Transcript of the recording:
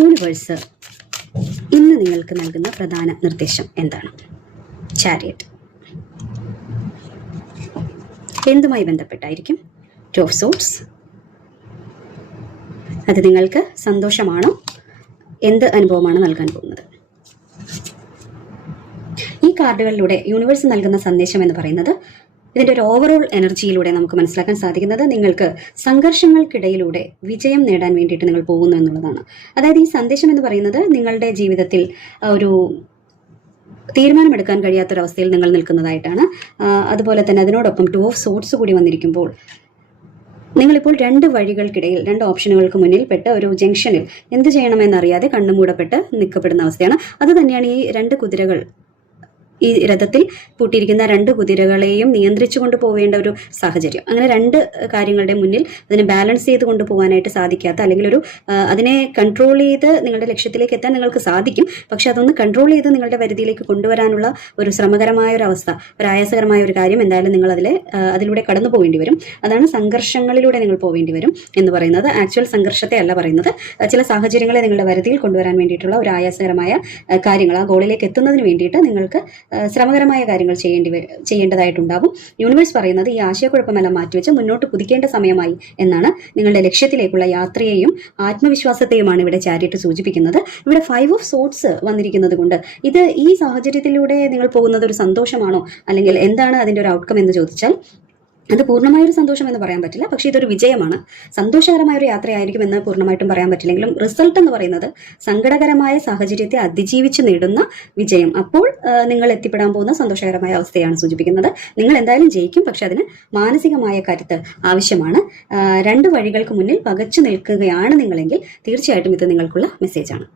Universe ഇന്ന് നിങ്ങൾക്ക് നൽകുന്ന പ്രധാന നിർദ്ദേശം എന്താണ്? ചാരിയറ്റ് എന്തുമായി ബന്ധപ്പെട്ടായിരിക്കും? Two of swords. അത് നിങ്ങൾക്ക് സന്തോഷമാണോ? എന്ത് അനുഭവമാണ് നൽകാൻ പോകുന്നത്? ഈ കാർഡുകളിലൂടെ യൂണിവേഴ്സ് നൽകുന്ന സന്ദേശം എന്ന് പറയുന്നത്, ഇതിൻ്റെ ഒരു ഓവറോൾ എനർജിയിലൂടെ നമുക്ക് മനസ്സിലാക്കാൻ സാധിക്കുന്നത് നിങ്ങൾക്ക് സംഘർഷങ്ങൾക്കിടയിലൂടെ വിജയം നേടാൻ വേണ്ടിയിട്ട് നിങ്ങൾ പോകുന്നു എന്നുള്ളതാണ്. അതായത് ഈ സന്ദേശം എന്ന് പറയുന്നത് നിങ്ങളുടെ ജീവിതത്തിൽ ഒരു തീരുമാനമെടുക്കാൻ കഴിയാത്തൊരവസ്ഥയിൽ നിങ്ങൾ നിൽക്കുന്നതായിട്ടാണ്. അതുപോലെ തന്നെ അതിനോടൊപ്പം ടു ഓഫ് സോർഡ്സ് കൂടി വന്നിരിക്കുമ്പോൾ നിങ്ങളിപ്പോൾ രണ്ട് വഴികൾക്കിടയിൽ, രണ്ട് ഓപ്ഷനുകൾക്ക് മുന്നിൽ പെട്ട ഒരു ജംഗ്ഷനിൽ എന്ത് ചെയ്യണമെന്നറിയാതെ കണ്ണുമൂടപ്പെട്ട് നിൽക്കപ്പെടുന്ന അവസ്ഥയാണ്. അത് തന്നെയാണ് ഈ രണ്ട് കുതിരകൾ, ഈ രഥത്തിൽ പൂട്ടിയിരിക്കുന്ന രണ്ട് കുതിരകളെയും നിയന്ത്രിച്ചു കൊണ്ടുപോവേണ്ട ഒരു സാഹചര്യം. അങ്ങനെ രണ്ട് കാര്യങ്ങളുടെ മുന്നിൽ അതിനെ ബാലൻസ് ചെയ്ത് കൊണ്ടുപോകാനായിട്ട് സാധിക്കാത്ത, അല്ലെങ്കിൽ അതിനെ കൺട്രോൾ ചെയ്ത് നിങ്ങളുടെ ലക്ഷ്യത്തിലേക്ക് എത്താൻ നിങ്ങൾക്ക് സാധിക്കും, പക്ഷെ അതൊന്ന് കൺട്രോൾ ചെയ്ത് നിങ്ങളുടെ പരിധിയിലേക്ക് കൊണ്ടുവരാനുള്ള ഒരു ശ്രമകരമായ ഒരു അവസ്ഥ, ഒരു ആയാസകരമായ ഒരു കാര്യം എന്തായാലും നിങ്ങൾ അതിലൂടെ കടന്നു പോകേണ്ടി വരും. അതാണ് സംഘർഷങ്ങളിലൂടെ നിങ്ങൾ പോവേണ്ടി വരും എന്ന് പറയുന്നത്. ആക്ച്വൽ സംഘർഷത്തെ അല്ല പറയുന്നത്, ചില സാഹചര്യങ്ങളെ നിങ്ങളുടെ പരിധിയിൽ കൊണ്ടുവരാൻ വേണ്ടിയിട്ടുള്ള ഒരു ആയാസകരമായ കാര്യങ്ങൾ, ആ ഗോളിലേക്ക് എത്തുന്നതിന് വേണ്ടിയിട്ട് നിങ്ങൾക്ക് ശ്രമകരമായ കാര്യങ്ങൾ ചെയ്യേണ്ടതായിട്ടുണ്ടാകും. യൂണിവേഴ്സ് പറയുന്നത് ഈ ആശയക്കുഴപ്പമെല്ലാം മാറ്റിവെച്ച് മുന്നോട്ട് കുതിക്കേണ്ട സമയമായി എന്നാണ്. നിങ്ങളുടെ ലക്ഷ്യത്തിലേക്കുള്ള യാത്രയെയും ആത്മവിശ്വാസത്തെയുമാണ് ഇവിടെ ചാരിയറ്റ് സൂചിപ്പിക്കുന്നത്. ഇവിടെ 5 ഓഫ് സോർഡ്സ് വന്നിരിക്കുന്നത് കൊണ്ട് ഇത് ഈ സാഹചര്യത്തിലൂടെ നിങ്ങൾ പോകുന്നത് ഒരു സന്തോഷമാണോ, അല്ലെങ്കിൽ എന്താണ് അതിൻ്റെ ഒരു ഔട്ട്കം എന്ന് ചോദിച്ചാൽ അത് പൂർണ്ണമായൊരു സന്തോഷം എന്ന് പറയാൻ പറ്റില്ല, പക്ഷേ ഇതൊരു വിജയമാണ്. സന്തോഷകരമായ ഒരു യാത്രയായിരിക്കും എന്ന് പൂർണ്ണമായിട്ടും പറയാൻ പറ്റില്ലെങ്കിലും റിസൾട്ട് എന്ന് പറയുന്നത് സങ്കടകരമായ സാഹചര്യത്തെ അതിജീവിച്ച് നേടുന്ന വിജയം. അപ്പോൾ നിങ്ങൾ എത്തിപ്പെടാൻ പോകുന്ന സന്തോഷകരമായ അവസ്ഥയാണ് സൂചിപ്പിക്കുന്നത്. നിങ്ങൾ എന്തായാലും ജയിക്കും, പക്ഷെ അതിന് മാനസികമായ കരുത്ത് ആവശ്യമാണ്. രണ്ട് വഴികൾക്ക് മുന്നിൽ പകച്ചു നിൽക്കുകയാണ് നിങ്ങളെങ്കിൽ തീർച്ചയായിട്ടും ഇത് നിങ്ങൾക്കുള്ള മെസ്സേജാണ്.